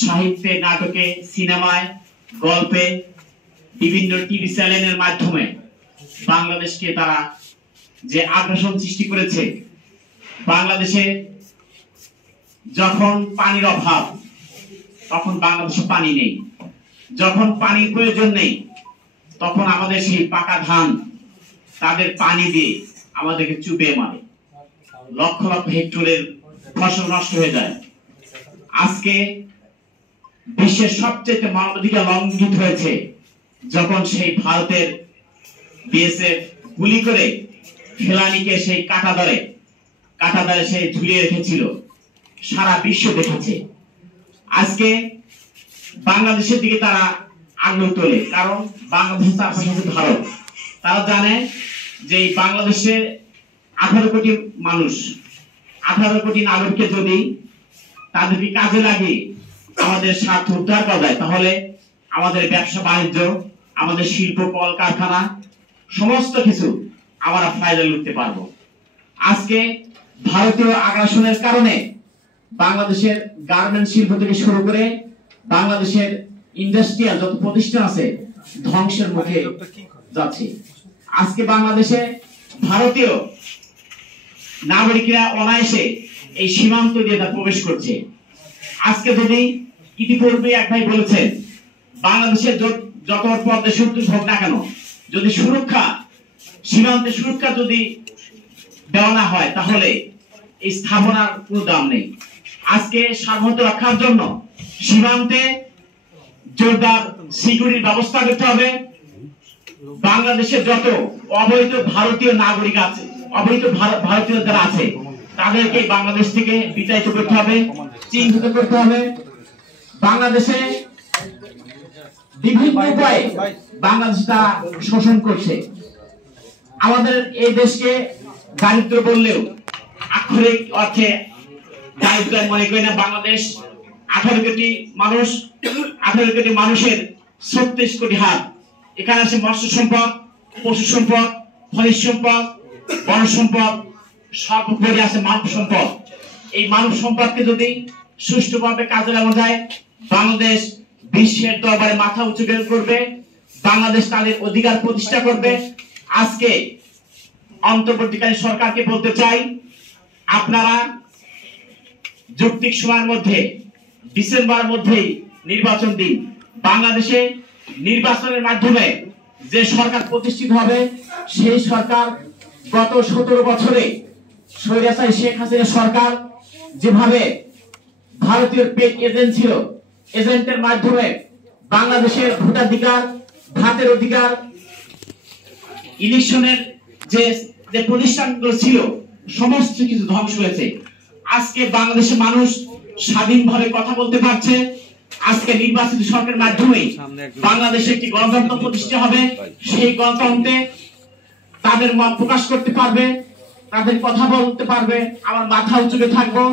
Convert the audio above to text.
সাহিত্যে, নাটকে, সিনেমায়, গল্পে, বিভিন্ন টিভি চ্যানেলের মাধ্যমে বাংলাদেশকে তারা যে আগ্রাসন সৃষ্টি করেছে। বাংলাদেশে যখন পানির অভাব, তখন বাংলাদেশে পানি নেই। যখন পানির প্রয়োজন নেই, তখন আমাদের সেই পাকা ধান তাদের পানি দিয়ে আমাদেরকে চুবিয়ে মারে। লক্ষ লক্ষ হেক্টরের ফসল নষ্ট হয়ে যায়। আজকে বিশ্বের সবচেয়ে মানবাধিকার লঙ্ঘিত হয়েছে যখন সেই ভারতের বিএসএফ গুলি করে ফেলানিকে সেই কাঁটাতারে সে ঝুলিয়ে রেখেছিল। সারা বিশ্ব দেখেছে। আজকে বাংলাদেশের দিকে তারা আঙুল তোলে, কারণ বাংলাদেশের চারপাশে ভারত। তারা জানে যে বাংলাদেশে 18 কোটি মানুষ, 18 কোটি নাগরিককে যদি তাদেরকে কাজে লাগিয়ে আমাদের স্বার্থ উদ্ধার করা যায়, তাহলে আমাদের ব্যবসা বাণিজ্য, আমাদের শিল্প কল কারখানা, সমস্ত কিছু আমরা ফায়দা লুটতে পারবো। আজকে ভারতীয় আগ্রাসনের কারণে বাংলাদেশের গার্মেন্টস শিল্প থেকে শুরু করে বাংলাদেশের ইন্ডাস্ট্রিয়াল যত প্রতিষ্ঠান আছে ধ্বংসের মুখে যাচ্ছে। আজকে বাংলাদেশে ভারতীয় নাগরিকরা অনায়াসে এই সীমান্ত দিয়ে তা প্রবেশ করছে। আজকে যদি ইতিপূর্বে এক ভাই বলেছেন, বাংলাদেশের যত পর্দা শত্রু হোক না কেন, যদি সীমান্তে সুরক্ষা যদি দেওয়া না হয়, তাহলে এই স্থাপনার কোনো দাম নেই। আজকে সার্বভৌমত্ব রক্ষার জন্য সীমান্তে জোরদার সিকিউরিটির ব্যবস্থা করতে হবে। বাংলাদেশের যত অবৈধ ভারতীয় নাগরিক আছে, অবৈধ ভারতীয় যারা আছে, তাদেরকে বাংলাদেশ থেকে বিতাড়িত করতে হবে, চিহ্নিত করতে হবে। বাংলাদেশে বিভিন্ন উপায়ে বাংলাদেশ তারা শোষণ করছে। আমাদের এই দেশকে দারিদ্র বললেও আক্ষরিক অর্থে দারিদ্র মনে করি না। বাংলাদেশ 18 কোটি মানুষ, 18 কোটি মানুষের 36 কোটি হাত। এখানে আছে মৎস্য সম্পদ, পশু সম্পদ, খনিজ সম্পদ, বন সম্পদ, সর্বোপরি আছে মানব সম্পদ। এই মানব সম্পদকে যদি সুষ্ঠুভাবে কাজে লাগানো যায়, বাংলাদেশ বিশ্বের দরবারে মাথা উঁচু করবে, বাংলাদেশ তাদের অধিকার প্রতিষ্ঠা করবে। আজকে অন্তর্বর্তীকালীন সরকারকে বলতে চাই, আপনারা যৌক্তিক সময়ের মধ্যে ডিসেম্বরের মধ্যেই নির্বাচন দিন। বাংলাদেশে নির্বাচনের মাধ্যমে যে সরকার প্রতিষ্ঠিত হবে, সেই সরকার গত 17 বছরে স্বৈরাচারী শেখ হাসিনা সরকার যেভাবে ভারতীয় পেট এজেন্ট ছিল, এজেন্টের মাধ্যমে বাংলাদেশের ভোটাধিকার, ভাতের অধিকার, ইলেকশনের যে প্রতিষ্ঠানগুলো ছিল, সমস্ত কিছু ধ্বংস হয়েছে। আজকে বাংলাদেশের মানুষ স্বাধীনভাবে কথা বলতে পারছে। আজকে নির্বাচিত সরকারের মাধ্যমে বাংলাদেশে একটি গণতন্ত্র প্রতিষ্ঠা হবে। সেই গণতন্ত্রে তাদের মত প্রকাশ করতে পারবে, তাদের কথা বলতে পারবে। আমার মাথা উঁচুকে থাকবো।